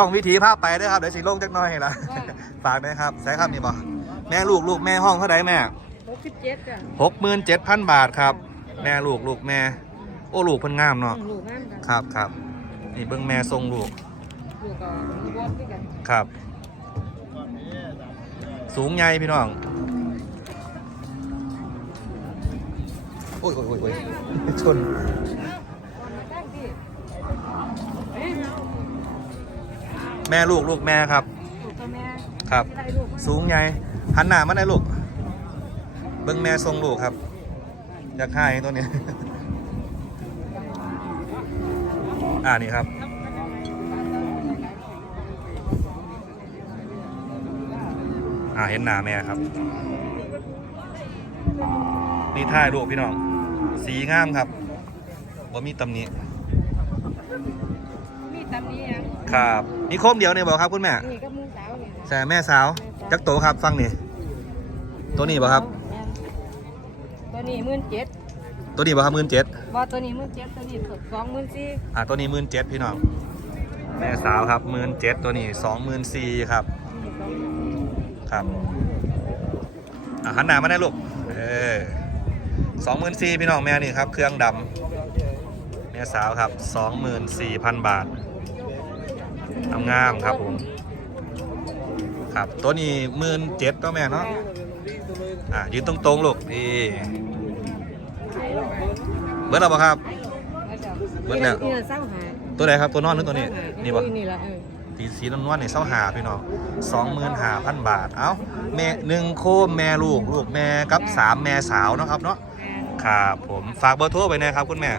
ช่องวิถีภาพไปเด้วยครับเดี๋ยวสิลงจักหน้อยละฝากด้วยครับใส่ครับนี่บ่แม่ลูกลูกแม่ห้องเท่าไหร่แม่หกสิบเจ็ดจ้ะหกหมื่นเจ็ดพันบาทครับ แม่ลูกลูกแม่ โอ้ลูกเพิ่นงามเนาะลูกงามจ้ะครับครับนี่เบิ่งแม่ทรงลูกลูกก็ลูกบอลด้วยกันครับ สูงใหญ่พี่น้องโอ้ยโอ้ยโอ้ยโอ้ยชน ตั้งที่เอ๊ะ แม่ลูกลูกแม่ครับ ลูกกับแม่ครับ ที่ได้ลูกมาสูงใหญ่หันหน้ามาได้ลูก เบิ่งแม่ทรงลูกครับ อยากให้ตัวนี้อ่านี่ครับ อ่าเห็นหน้าแม่ครับ นี่ท่ายลูกพี่น้อง สีงามครับบ่มีตำหนิมี ตำนี้ยังครับมีโคมเดียวเนี่ยบอกครับคุณแม่นี่ก็มูสาวเนี่ยใช่แม่สาวจักโตครับฟังนี่ตัวนี้บ่ครับแม่นตัวนี้หมื่นเจ็ดตัวนี้บ่ครับหมื่นเจ็ดบ่ตัวนี้หมื่นเจ็ดตัวนี้สองหมื่นสี่อ่าตัวนี้หมื่นเจ็ดพี่น้องแม่สาวครับหมื่นเจ็ดตัวนี้สองหมื่นสี่ครับครับอะหันหน้ามาได้ลูกเออสองหมื่นสี่พี่น้องแม่นี่ครับ เครื่องดำแม่สาวครับสองหมื่นสี่พันบาท งามๆครับผม ครับตัวนี้หมื่นเจ็ดก็แม่เนาะอะยืนตรงๆลูกนี่เบิร์ดเราปะครับเบิดแล้วนี่ละเศร้าหายตัวไหนครับตัวนอนหรือตัวนี้นี่ปะนี่ละเออสีสีนวลๆเนี่ยเศร้าหาพี่น้องสองหมื่นหาพันบาท เอ้าแม่หนึ่งโคมแม่ลูกลูกแม่กับสามแม่สาวเนาะครับเนาะครับผมฝากเบอร์โทรไปนะครับคุณแม่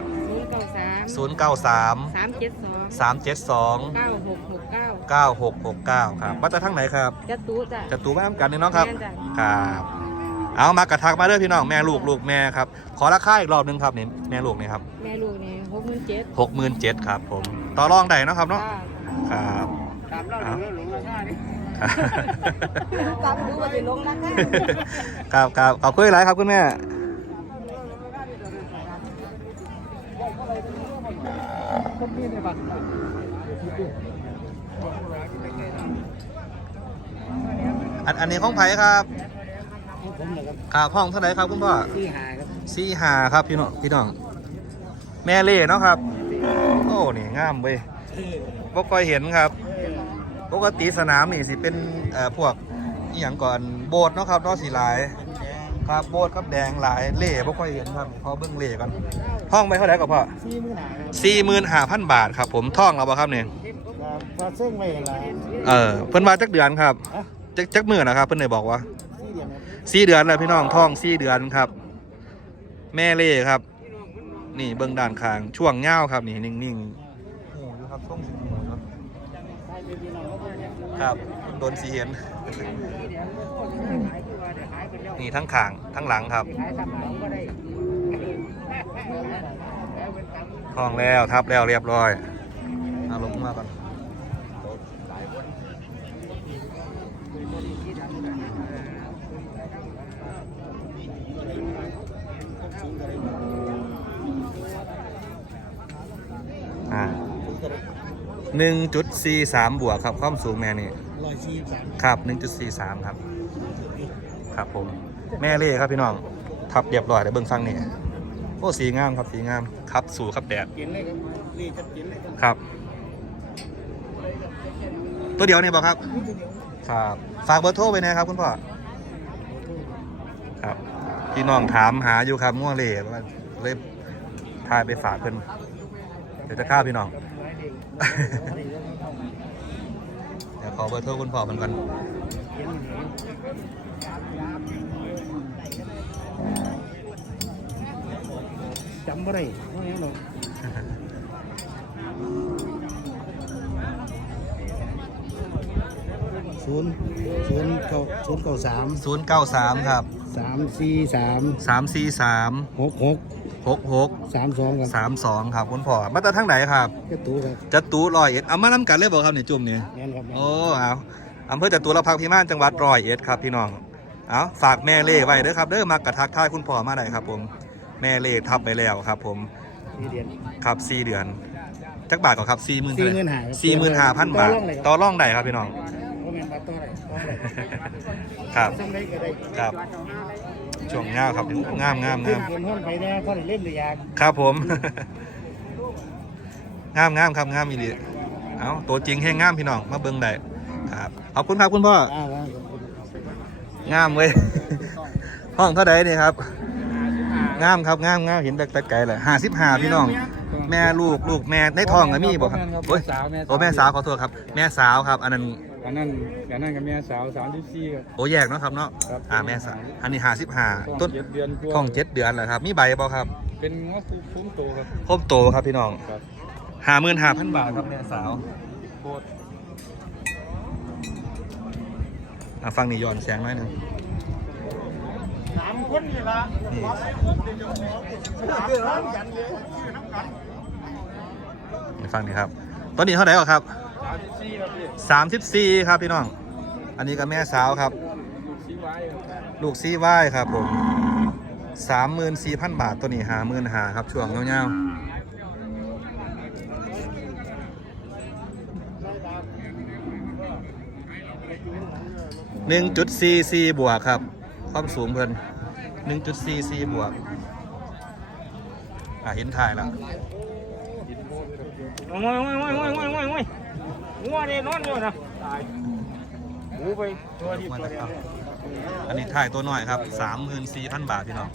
ศูนย์เก้าสาม0 9 3สามเจ็ดสอง3 7 2เก้าหกหกเก้า9 6 6 9ครับมาจากทางไหนครับจะตู้จ้ะจะตูบ้านกันเนี่ยเนาะครับ แม่นจ้ะครับเอามากระทักมาเด้อพี่น้องแม่ลูกลูกแม่ครับ ขอราคาอีกรอบหนึงครับนี่แม่ลูกนี่ครับแม่ลูกนี่หกหมื่นเจ็ดหกหมื่นเจ็ดครับผมต่อรองได้เนาะครับเนาะครับตามเราเอาหลงราคาดิครับตามดูว่าจะลงราคาครับครับขอบคุณหลายครับคุณแม่ อันอันนี้ห้องไผ่ครับผมนะครับครับห้องเท่าไหร่ครับคุณพ่อที่หาครับสี่หาครับพี่น้องพี่น้อง แม่เล่เนาะครับ โอ้นี่งามเว้ยบ่ค่อยเห็นครับปกติสนามนี่สิเป็นเอ่อพวกอหย่างก่อนโบสถ์เนาะครับเนาะสีหลาย ครับโบสถ์ครับแดงหลายเล่บ่ค่อยเห็นครับพอเบิ่งเล่ก่อนห้องไปเท่าไหร่ก็พ่อที่มือหนาครับสี่หมื่นห้าพันบาทครับผมท่องเราบ่ครับเนี่ยพอเส้นไม่ละเออเพิ่นมาจักเดือนครับฮะจักจักมื้อนะครับ เพิ่นได้บอกว่าที่เดียวครับสี่เดือนแล้วพี่น้องท่องสี่เดือนครับ แม่เล่ครับ นี่เบื้องด้านข้างช่วงเง่าวครับนี่นิ่งๆหมูอยู่ครับช่วงสิบหมูครับครับโดนสีเห็น นี่ทั้งข้างทั้งหลังครับท่องแล้วทับแล้วเรียบร้อยเอาลงมาก่อนอ่าหนึ่งจุดสี่สามบวกครับ ความสูงแม่นี่ร้อยสี่สามครับ1.43ครับครับผม แม่เล่ครับพี่น้องทับเรียบร้อยเดี๋ยวเบิ่งฟังนี่โอ้สีงามครับสีงามครับสู่ครับแดดครับ ตัวเดียวนี่บอกครับ ครับฝากเบอร์โทรไปนะครับคุณพ่อครับพี่น้องถามหาอยู่ครับง่วงเล่ว่าเลยทายไปฝากเพิ่นเดี๋ยวจะฆ่าพี่น้องเดี๋ยวขอเบอร์โทรคุณพ่อมันก่อน จำไม่ได้ว่าอย่างหรอกศูนย์ศูนย์เก้าศูนย์เก้าสาม093ครับสามสี่สาม343หกหก66สามสองครับ32ครับคุณพ่อมาจากทางไหนครับกระตูครับจัตุร้อยเอ็ดเอามาน้ำกันเลยบอกครับในจุ่มนี่แม่นครับแม่นโอ้เอาอำเภอจตุรพักษ์พิมานจังหวัดร้อยเอ็ดครับพี่น้อง เอาฝากแม่เล่ไว้เด้อครับเด้อมากระทักทายคุณพ่อมาได้ครับ ผมแม่เล่ทับไปแล้วครับ ผมที่เดียนครับสี่เดือนจักบาทก่อนครับสี่หมื่นสี่หมื่นห้าสี่หมื่นห้าพันบาทต่อรองได้ครับต่อร่องได้ครับพี่น้องก็แม่นบาทต่อไหนต่อไหนครับซ้ำได้ก็ได้ครับช่วงงามครับงามงามเล่งานมเกินห้องไปแน่เพราะได้เล่นเลยอยากครับผมงามงามครับงามอีหลีเอาตัวจริงแห้งงามพี่น้องมาเบิ่งได้ครับขอบคุณครับคุณพ่ออ่าว่า งามเว้ย ห้องเท่าใดนี่ครับ งามครับงามงามเห็นแต่แต่ไกลเลยห้าสิบห้าพี่น้อง แม่ลูกลูกแม่ในท้องก็มีบ่ครับโอ้ยสาวแม่โอ้แม่สาวขอโทษครับ แม่สาวครับ อันนั้นอันนั้นอันนั้นกับแม่สาวสามที่สี่ครับโอ้แยกเนาะครับเนาะครับอ่าแม่สาวอันนี้ห้าสิบห้าท้ต้อนงเจ็ดเดือนกว่าท้องเจ็ดเดือนแล้วครับ มีใบบ่ครับ เป็นงอสูคุ้มโตครับครบโตครับพี่น้องครับห้าหมื่นห้าพันบาทครับแม่สาวโคตร อะฟังนี่ย้อนแสงหน่อยหนึงสามคนนี่ละนี่นี่ฟังนี่ครับ ตอนนี้เท่าไหร่ก่อนครับสามที่สี่ครับพี่34ครับพี่น้อง อันนี้ก็แม่สาวครับ ลูกซีไว้ครับลูกซีว่ายครับผม34,000บาทตัวนี้หาหมื่นหาครับช่วงเงาวๆ หนึ่งจุดซีซีบวกครับ ความสูงเพิ่นหนึ่งจุดซีซีบวก อะเห็นถ่ายแล้วโอ้ยโอ้ยโอ้ยโอ้ยโอ้ยโอ้ยโอ้ยงัวเนี่ยนอนอยู่นะตายหูไปตัวที่ตัวเดียวอันนี้ถ่ายตัวน่อยครับ 34,000 บาทพี่น้อง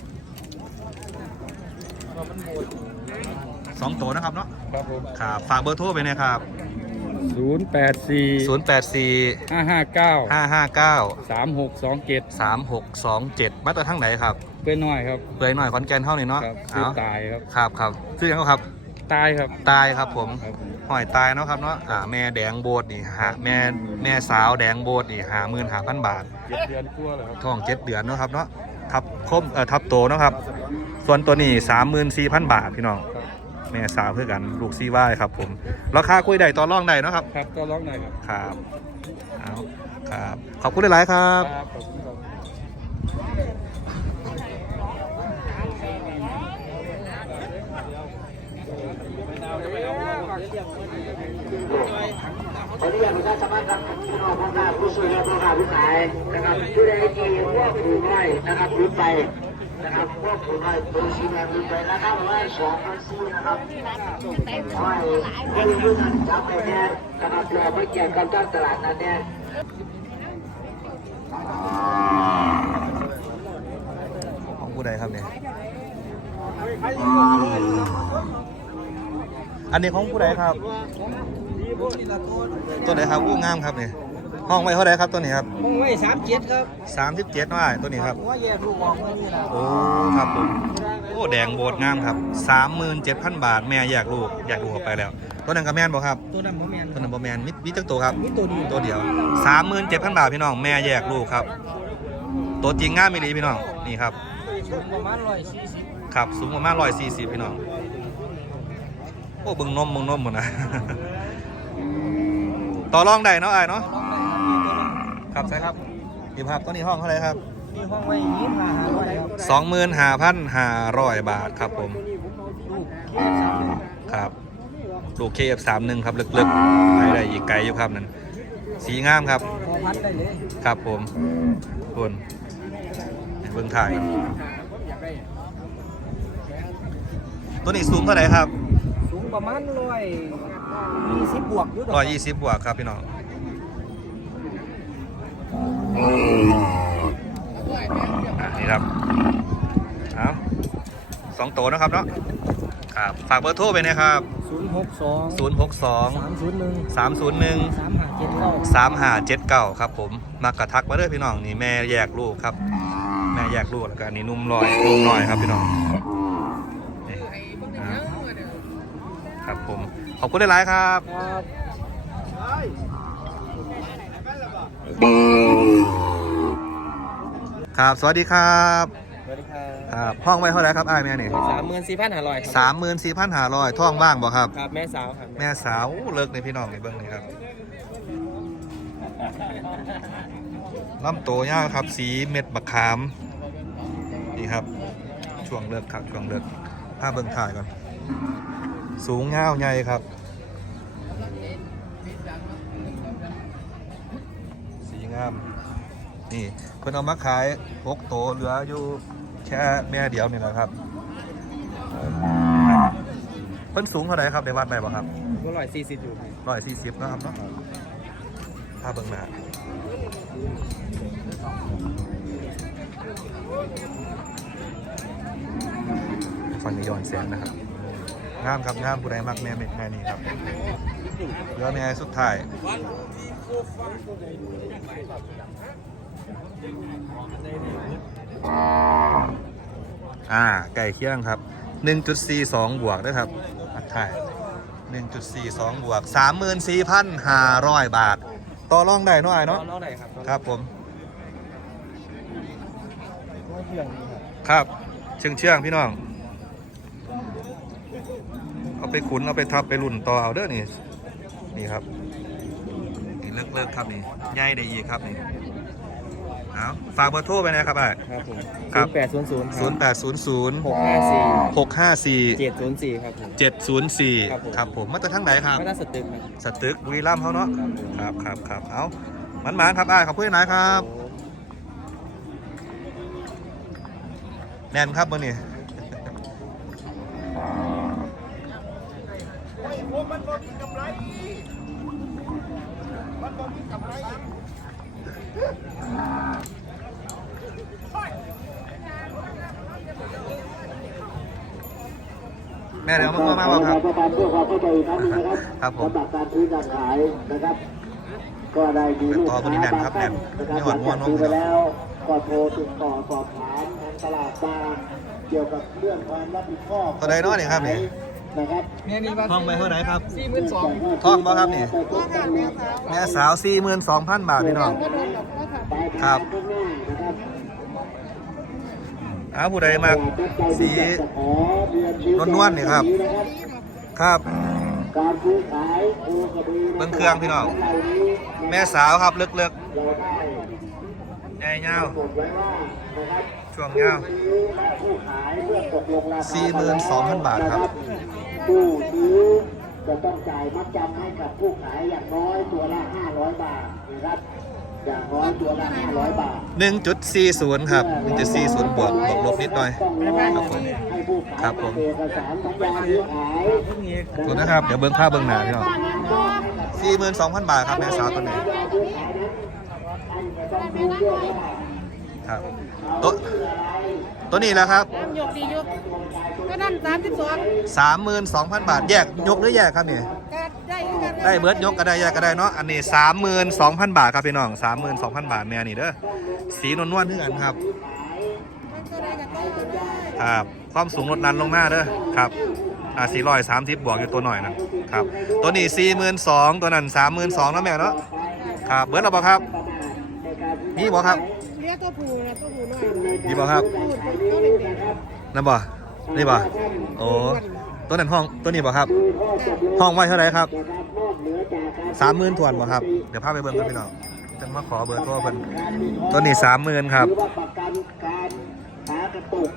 สองตัวนะครับเนาะครับผมครับฝากเบอร์โทรไปนะครับ ศูนย์แปดสี่084ห้าห้าเก้า559 สามหกสองเจ็ด3627 มาตัวทั้งไหนครับเป็นน้อยครับเปื่อยหน่อยคอนแกนเท่านี้เนาะครับชื่อเอาตายครับ ครับครับชื่อยังครับ ตายครับตายครับผม ครับหอยตายเนาะครับเนาะอ่าแม่แดงโบดนี่ฮะแม่แม่สาวแดงโบดนี่หาหมื่นหาพันบาท เจ็ดเดือนกลัวแล้วครับท้องเจ็ดเดือนเนาะครับเนาะทับคมเอ่อทับโตเนาะครับ ส่วนตัวนี้สามหมื่นสี่พันบาทพี่น้องครับแม่สาวเพื่อกันลูกซีว่ายครับผมราคาคุยได้ต่อรองได้เนาะครับครับก็ร้องหน่อยครับครับเอาครับขอบคุณหลายๆครับ ครับขอบคุณครับ ขออนุญาตประชาสัมพันธ์ครับพี่น้องพ่อค้าผู้ช่วยและพ่อค้าผู้ขายนะครับผู้ใดที่พวกผูน้อยนะครับหรือไป นะครับพวกผูน้อยตัวชีแบบนี้ไปนะครับว่าสองพันสี่นะครับขอให้ผู้ผู้นั้นจับไปแน่นะครับเราไม่เกี่ยวกับตลาดนั้นแน่ของผู้ใดครับเนี่ยอันนี้ของผู้ใดครับ ตัวไหนครับอู้งามครับเนี่ย ห้องไว้เท่าไหรครับตัวนี้ครับห้องไว้สามเจ็ดครับสามสิบเจ็ดว่าตัวนี้ครับว่าแยกลูกออกมานี่ละโอ้ครับผมโอ้แดงโบดงามครับสามหมื่นเจ็ดพันบาทแม่อยากลูกอยากลูกออกไปแล้ว ตัวนั้นก็แม่นบ่ครับตัวนั้นพ่อแม่นตัวนั้นบ่แม่นมิมิจักตัวครับมีตัวเดียวตัวเดียวสามหมื่นเจ็ดพันบาทพี่น้องแม่แยกลูกครับ ตัวจริงงามไม่ดีพี่น้องนี่ครับสูงประมาณร้อยสี่สิบครับสูงประมาณร้อยสี่สิบพี่น้องโอ้เบึงนมเบึงนมหมดนะต่อรองได้เนาะไอ้ายเนาะ ครับใช่ครับนี่ครับตัวนี้ห้องเท่าไหรครับมีห้องไว้ยี่สิบห้าห้าร้อยครับสองหมื่นห้าพันห้าร้อยบาทครับผมลูกแค่สามเดือนครับลูกเคฟสามหนึ่งครับลึกๆไปได้อีกไกลอยู่ครับนั่นสีงามครับพอพัดได้เลยครับผมคุณเบิ่งถ่ายกันตัวนี้สูงเท่าไหร่ครับ สูงประมาณร้อยยี่สิบบวกอยู่ดอกร้อยยี่สิบบวกครับพี่น้อง อะนี่ครับเอาสองตัวนะครับเนาะครับฝากเบอร์โทรไปนะครับศูนย์หกสอง0 6สามศูนย์หนึ่ง2 3 0 1สามห้าเจ็ดเก้า3 5 7 9 ครับผมมากระทักมาเด้อพี่น้องนี่แม่แยกลูกครับ แม่แยกลูกแล้วก็อันนี้นุ่มลอยนุ่มลอยครับพี่น้องนี่อะครับผมขอบคุณหลายๆครับ ครับครับ สวัสดีครับสวัสดีครับครับห้องไว้เท่าไหร่ครับอ้ายแม่นี่สามหมื่นสี่พันห้าร้อยคสามหมื่นสี่พันห้าร้อยท่องว่างบ่ครับ ครับแม่สาวครับแม่สาวอู้เลิกในพี่น้องในเบื้องนี้ครับลำโตวยาวครับ สีเม็ดบักขามนี่ครับ ช่วงเลิกครับช่วงเลิกผ้าเบิ่งถ่ายก่อน สูงยาวใหญ่ครับ งามนี่เพิ่นเอามาขายหกโตวเหลืออยู่แค่แม่เดียวนี่แหละครับ เพิ่นสูงเท่าไหร่ครับในวัดไหนบ่ครับก็ร้อยสี่สิบอยู่ร้อยสี่สิบนะครับเนาะถ้าเบิ่งหน้าฟังยอนแสนนะครับงามครับงามผู้ใดมักแม่เม็ดแม่นี่ครับ เหลือแม่สุดท้ายอ่าไก่เคี่ยงครับ 1.42 บวกนะครับอัดถ่าย 1.42 บวก 34,500 บาท ต่อรองได้เนาะไอ้เนาะเล่าไหนครับ ครับผมเพื่อนนี่ครับครับ เชื่องเชื่องๆพี่น้อง เอาไปขุน เอาไปทับไปรุ่นต่อเอาเด้อนี่ นี่ครับนี่เลิกเลิกๆครับนี่ย่ายได้อีกครับนี่เอาฝากเบอร์โทรไปนะครับไอ้ครับผมครับแปดศูนย์ศูนย์ศูนย์แปดศูนย์ศูนย์หกห้าสี่หกห้าสี่เจ็ดศูนย์สี่ครับผม เจ็ดศูนย์สี่ครับผม ครับผมมาจากทางไหนครับ ไม่น่าสตึกครับ สตึกบุรีรัมย์เขาเนาะครับครับครับเอามันหมานๆครับอ้ายขอบคุณนายครับ แน่นครับมื่อนี้ แม่เดี๋ยวมามามาครับประธานเพื่อความเข้าใจอีกครั้งหนึงนะครับครับผม สำหรับการซื้อการขายนะครับ ก็ได้มีลูกต่อคนนี้ค้าแน่นครับบางท่านแน่นนะครับนี่หหลัองดม้วนจากซื้อไปเนอะแล้วก็โทรติดต่อสอบถามทางตลาดมาเกี่ยวกับเรื่องความรับผิดชอบตัวใดเนาะนี่ครับนี่ นะครับเนี่ยนี่ว่าห้องไปเท่าไหร่ครับสี่หมื่นสองท่องบ่ครับนี่แม่สาวสี่หมื่นสองพันบาทพี่น้องครับอ้าวผู้ใดมากสีนวลๆนี่ครับ ครับการซื้อขายโคกระบืเบิ่งเครื่องพี่น้องแม่สาวครับเลิกเราได้ๆใหญ่เงาวกดไว้ว่านะครับช่วงเงาวซื้อและผู้ขายเมื่อตกลงราคา42,000บาทครับ ผู้ซื้อจะต้องจ่ายมัดจำให้กับผู้ขายอย่างน้อยตัวละ 500 บาทนะครับอย่างน้อยตัวละ500 บาท1.40 ครับ 1.40 บวกบวกลบนิดหน่อย ครับผม ครับผมเอกสารสัญญาซื้อขายขอบคุณนะครับ เดี๋ยวเบิ้งภาพเบิ้งหน้าพี่น้อง42,000 บาทครับแม่สาวตัวนี้ครับตัว ตัวนี้แหล้วครับยกดียกก็นั่นสามสิบสอง32,000บาทแยกยกหรือแยกครับนี่ก็ได้คือกันได้เบิร์ดยกก็ได้แยกก็ได้เนาะอันนี้32,000บาทครับพี่น้อง32,000บาทแม่นี่เด้อสีนวลๆที่กันครับมันก็ได้กับตัวได้ครับความสูงลดนันลงมาเด้อครับอ่า430บวกอยู่ตัวหน่อยนั่นครับตัวนี้42,000ตัวนั้น32,000นะแม่เนาะครับเบิร์ดเราบ่ครับนี่บ่ครับเรียกตัวผู้นะตัวผู้น้อยนี่บ่ครับตัวผู้ตัวเด็กนั่นบ่นี่บ่โอ้ตัวนั้นห้องตัวนี้บ่ครับ ห้องไว้เท่าไหร่ครับสามหมื่นถวนบ่ครับ เดี๋ยวพาไปเบิ่งกันพี่น้องจะมาขอเบอร์โทรเพิ่นตัวนี้สามหมื่นครับหรือว่าประกันการหากระตุก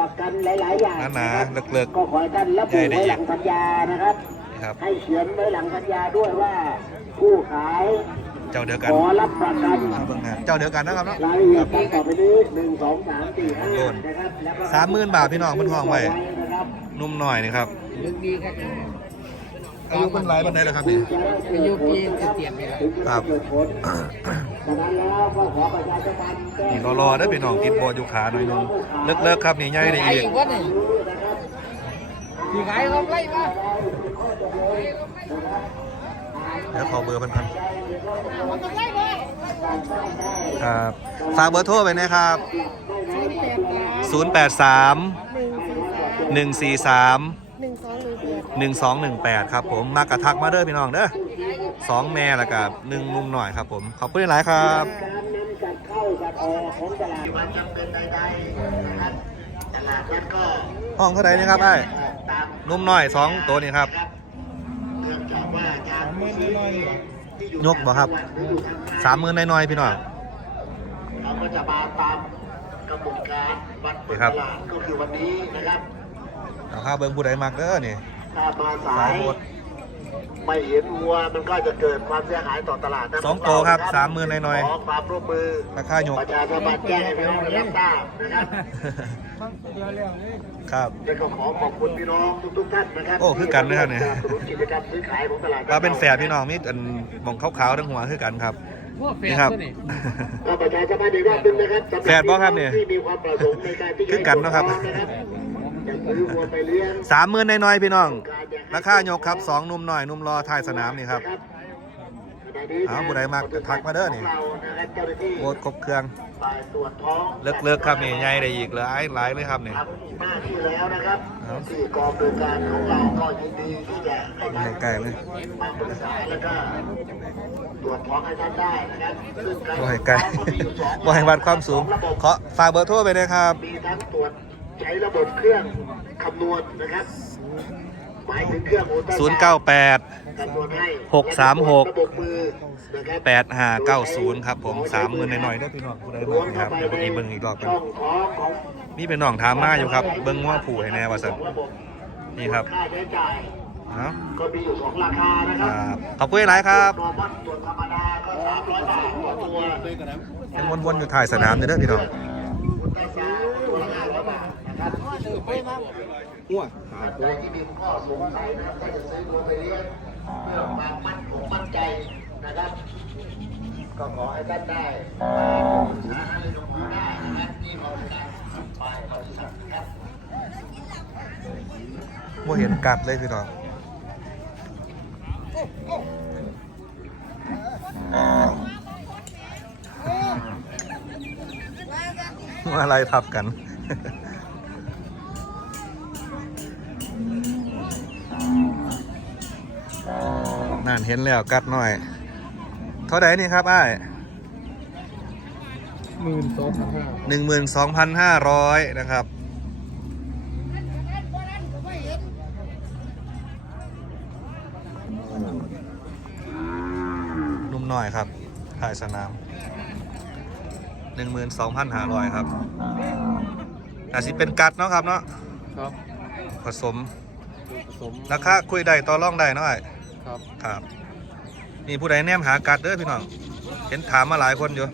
ประกันหลายๆอย่างหนาๆนะครับเลิกก็ขอให้ท่านระบุไว้หลังสัญญานะครับๆนี่ครับ ให้เขียนไว้หลังสัญญาด้วยว่าผู้ขายเจ้าเดียวกันขอรับประกันเอาเบิ่งนะเจ้าเดียวกันนะครับเนาะรายละเอียดดังต่อไปนี้หนึ่งสองสามสี่ห้าโอนนะครับแล้วก็สามหมื่นบาทพี่น้องเพิ่นห้องไว้นะครับนุ่มหน่อยนี่ครับลึกดีครับอายุเพิ่นหลายปานใดแล้วครับนี่อายุปีเจ็ดนี่แหละครับเกิดผลดังนั้นแล้วก็ขอประชาสัมพันธ์แจ้งนี่รอๆเด้อพี่น้องติดบ่อยู่ขาหน่อยนึงเลิกๆครับนี่ใหญ่ได้ขายอีกอีกวันนี่สี่ขายเขาไล่มา เดี๋ยวขอเบอร์พิ่นก่อนมันครับฝากเบอร์โทรไปนะครับ 0831431218 ครับผมมากระทักมาเด้อพี่น้องเด้อสองแม่แล้วกับหนึ่งมุมหน่อยครับผมขอบคุณหลายครับการนำจัดเข้าจัดออกของตลาดวันจำเป็นใดๆนะครับห้องเท่าไหร่นี่ครับไอ้นุ่มหน่อยสองตัวนี้ครับ ยกบ่ครับสามหมื่นน้อยๆพี่น้องเราก็จะมาตามกระบวนการวันเปิดครัตบลาดก็คือวันนี้นะครับเอาข้าวเบิ้งผู้ใดมักเด้อนี่ถ้ามาสาสายยโหด ไม่เห็นวัวมันก็จะเกิดความเสียหายต่อตลาดนะสองโตครับสามหมื่นหน่อยขอความร่วมมือๆราคาหยกประชาสัมพันธ์แจ้งให้พี่น้องได้รับทราบนะครับครับแล้วก็ขอขอบคุณพี่น้องทุกๆท่านนะครับโอ้คือกันนะครับเนี่ยที่สนับสนุนกิจกรรมซื้อขายของตลาดว่าเป็นแฝดพี่น้องมีอันหมองขาวๆทั้งหัวคือกันครับนี่ครับก็ประชาสัมพันธ์อีกรอบหนึงนะครับสำหแฝดบ่ครับเนี่ยที่มีความประสงค์ในการที่จะคือกันเนอะครับ สามหมื่นน้อยๆพี่น้อง ราคาหยกครับสองหนุ่มหน่อยหนุ่มรอท้ายสนามนี่ครับเอาผู้ใดมักก็ทักมาเด้อนี่โบดครบเครื่องฝ่ายตรวจท้องเลิกๆครับนี่ใหญ่ได้อีกเหลายหลายเลยครับนี่ทำหน้าที่แล้วนะครับเอาที่กองดูการของเราก็ยินดีที่จะให้ท่านให้ไกลเลยมาปรึกษาแล้วก็ตรวจท้องให้ท่านได้นะครับซึ่งการบ่ให้ไกลก็มีอยู่สองบ่ให้วัดความสูงระบบขอฝากเบอร์โทรไปนะครับมีทั้งตรวจ ใช้ระบบเครื่องคำนวณนะครับหมายถึงเครื่องโอตา098คำนวณให้หกสามหกระบบมือนะครับ8590ครับผมสามหมื่นหน่อยๆเด้อพี่น้องผู้ใดบอกนะครับเดี๋ยววันนี้เบิ่งอีกรอบกันช่องของของมีเป็นน้องถามมาอยู่ครับ เบิ่งว่าผู้ให้แน่ว่าซั่นระบบนี่ครับค่าใช้จ่าย เนาะก็มีอยู่สองราคานะคครัรับบขอบคุณหลายครับนอร์มัลตัวธรรมดาก็สามร้อยบาทต่อตัว ยังวนๆอยู่ท้ายสนามเด้อพี่น้องอุลตราซาวด์ตัวละห้าร้อยบาท นะครับใครที่มีข้อสงสัยนะครับก็จะซื้อตัวไปเลี้ยงเพื่อความมั่นคงมั่นใจนะครับ ก็ขอให้ท่านได้มาปรึกษาหาได้นะครับที่บริการฝ่ายบริษัทนะครับบ่เห็นกัดเลยพี่น้องว่าอะไรทับกัน นั่นเห็นแล้วกัดหน่อย เท่าไหร่นี่ครับอ้ายหมื่นสองพันห้าหนึ่งหมื่นสองพันห้าร้อยนะครับ นุ่มหน่อยครับถ่ายสนามหนึ่งหมื่นสองพันห้าร้อยครับอาจจะเป็นกัดเนาะครับเนาะครับผสมผสมราคาคุยได้ต่อรองได้เนาะอ้าย ครับครับ นี่ผู้ใดแนมหากัดเด้อพี่น้อง เห็นถามมาหลายคนอยู่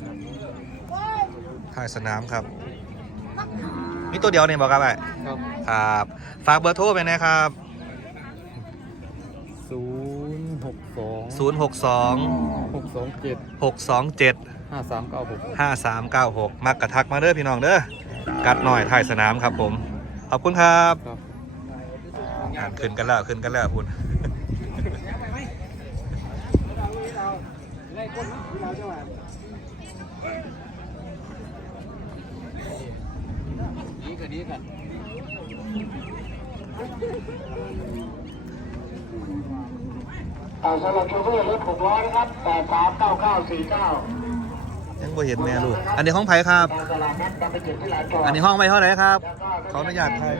ถ่ายสนามครับ มีตัวเดียวนี่บอกครับไอ้ครับครับ ฝากเบอร์โทรไปนะครับศูนย์หกสอง062 หกสองเจ็ด627 ห้าสามเก้าหก 5396 มักกระทักมาเด้อพี่น้องเด้อ กัดหน่อยถ่ายสนามครับผม ขอบคุณครับครับ อ่านขึ้นกันแล้วขึ้นกันแล้วคุณ ดีกันดีกันอ่สำหรับโชเฟอร์รถหกล้อนะครับแปดสามเก้าเก้าสี่เก้ายังบ่เห็นแม่ลูก อันนี้ห้องไผ่ครับ อันนี้ห้องไว้เท่าไหร่ครับ ขออนุญาตไทย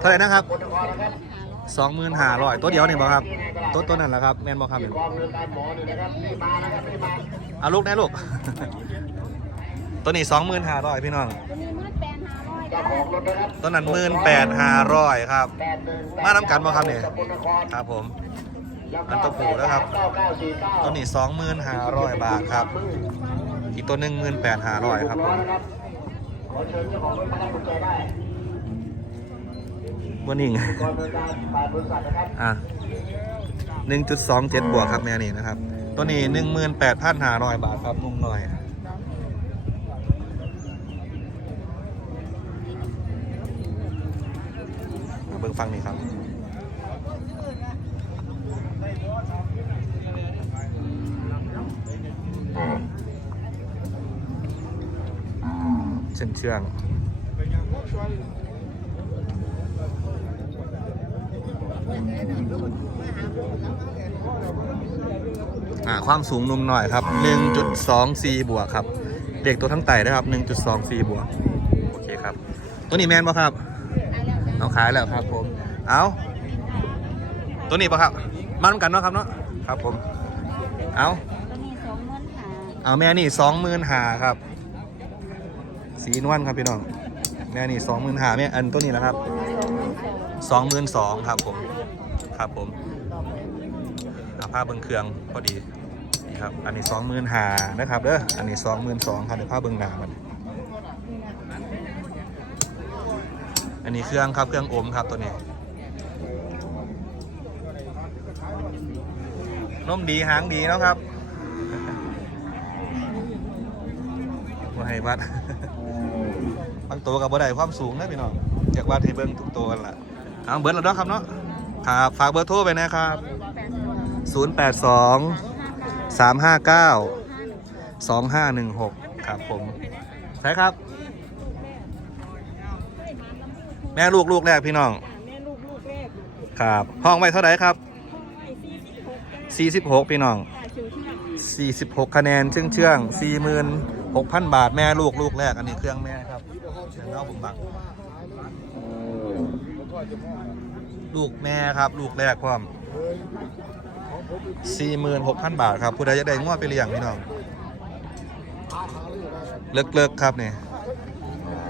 เท่าไหร่นะครับสองหมื่นห้าร้อยตัวเดียวเนี่ยบอครับ ตัวตัวนั้นแหละครับแมนบอครับกองเรือการหมอนี่นะครับนี่มานะครับนี่มาเอาลูกแน่ลูก ตัวนี้สองหมื่นห้าร้อยพี่น้องเจ้าของรถนะครับตัวนั้นหมื่นแปดห้าร้อยครับแปดหนึ่งมาน้ำกันบ่ครับเนี่ยสกลนครครับผมแล้วอันตัวผู้นะครับเก้าเก้าสี่เก้าตัวนี้สองหมื่นห้าร้อยบาทครับ อีกตัวหนึ่งหมื่นแปดห้าร้อยครับผมนะครับขอเชิญเจ้าของรถมารับกุญแจได้วันนี้ก่อนเดินทางผ่านบริษัทนะครับอะ หนึ่งจุดสองเจ็ดบวกครับแม่นี่นะครับ ตัวนี้หนึ่งหมื่นแปดพันหาร้อยบาทครับนุ่มหน่อยเบิ่งฟังนี่ครับเชื่องเชื่อง อ่าความสูงนุ่มหน่อยครับ 1.24 บวกครับ เด็กตัวทั้งไต่นะครับ 1.24 บวก โอเคครับ ตัวนี้แมนป่ะครับเอาขายแล้วครับผม เอาตัวนี้ป่ะครับมาทำกันเนาะครับเนาะ ครับผม เอาตัวนี้สองหาเอาแม่นี่สองหมื่นหาครับ สีนวลครับพี่น้อง แม่นี่สองหมื่นหาแม่อันตัวนี้นะครับสองหมื่นสองครับผม ครับผมผ้าเบิงเครื่องพอดีนี่ครับ อันนี้สองหมื่นหานะครับเด้ออันนี้สองหมื่นสองครับเดี๋ยวผ้าเบิงหนามันอันนี้เครื่องครับเครื่องอมครับตัวนี้นมดีหางดีเนาะครับว่าให้วัดบางตัวกับบ่ได้ความสูงนะพี่น้องอยากวัดให้เบิ่งทุกตัวกันละเอาเบิร์ดแล้วเนาะครับเนาะ ครับ ฝากเบอร์โทรไปนะครับ 082 359 2516 ครับผม ใช่ครับ แม่ลูกลูกแรกพี่น้อง แม่ลูกลูกแรกครับ ห้องไว้เท่าไหร่ครับไอ้สี่สิบหก46 พี่น้องจ่ายชิวเชื่อ46 คะแนนเชื่องเชื่อง46,000 บาทแม่ลูกลูกแรก อันนี้เครื่องแม่ครับเชิญเข้าบุมบังลูก ลูกแม่ครับลูกแรกความ46,000บาทครับผู้ใดอยากได้งวดไปเลี้ยงพี่น้องเลิกๆครับเนี่ย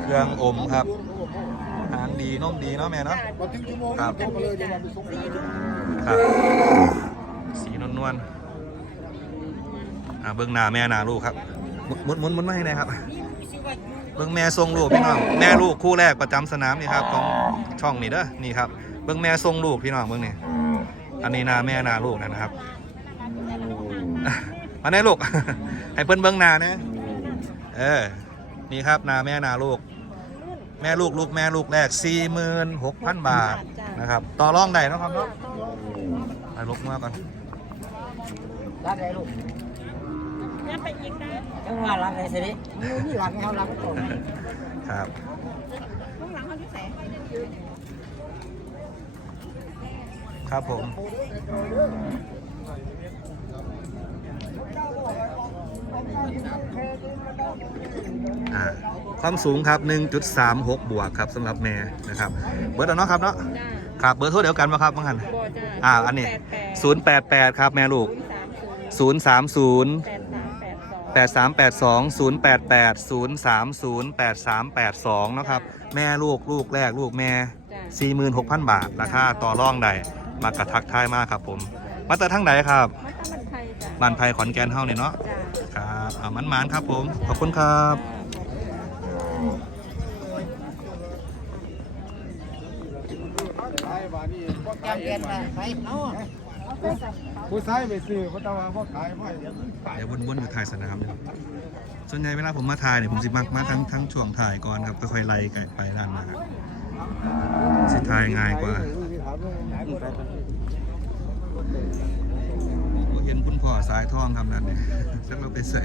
เครื่องอมครับหางดีนมดีเนาะแม่เนาะครับครับสีนวลนวลๆอ่าเบื้องหน้าแม่หน้าลูกครับมุนหมุนหมุนมาให้น่อยครับเบื้องแม่ทรงลูกพี่น้องแม่ลูกคู่แรกประจำสนามนี่ครับของช่องนี่เด้อนี่ครับ เบื้องแม่ทรงลูกพี่น้องเบื้องนี่อันนี้หนาแม่หนาลูกนะครับอะมาได้ลูก ให้เพิ่นเบื้องหน้านะเออ นี่ครับหนาแม่หนาลูก แม่ลูกลูกแม่ลูกแรก46,000บาทนะครับ ต่อรองได้เนาะครับเนาะไปลบมาก่อนรักอะไรลูกงั้นไปยิงได้จังหวะรักอะไรสินี่นี่หลังเขารักตัวครับข้างหลังเขาที่แสง ครับผม อ่า ความสูงครับ 1.36 บวกครับสำหรับแม่นะครับ เบอร์แล้วเนาะครับเนาะ จ้าครับ เบอร์โทรเดียวกันมาครับบางหันบอจ้าอ่า อันนี้แปด088 ครับแม่ลูกศูนย์สามศูนย์030 แปดสามแปดสอง 8382 088 030 8382 นะครับ แม่ลูกลูกแรกลูกแม่ จ้า46,000 บาท ราคาต่อรองได้ มากระทักทายมากครับผม มาแต่ทั้งใดครับมัตตมันไทยจ้าบ้านไผ่ขอนแก่นเฮาเนี่ยเนาะ จ้าครับเอามันหมานครับผม ขอบคุณครับ จำเป็นไปเนาะ ผู้ชายไปซื้อเขาตะวันเขาขายไม่เดี๋ยววนๆอยู่ถ่ายสนามอยู่ส่วนใหญ่เวลาผมมาถ่ายเนี่ยผมสิมักมาทั้งทั้งช่วงถ่ายก่อนครับค่อยๆไล่กันไปด้านมาสิถ่ายง่ายกว่า ผมเห็นคุณพ่อสายทองทำนั่นเนี่ยฉันเราไปใส่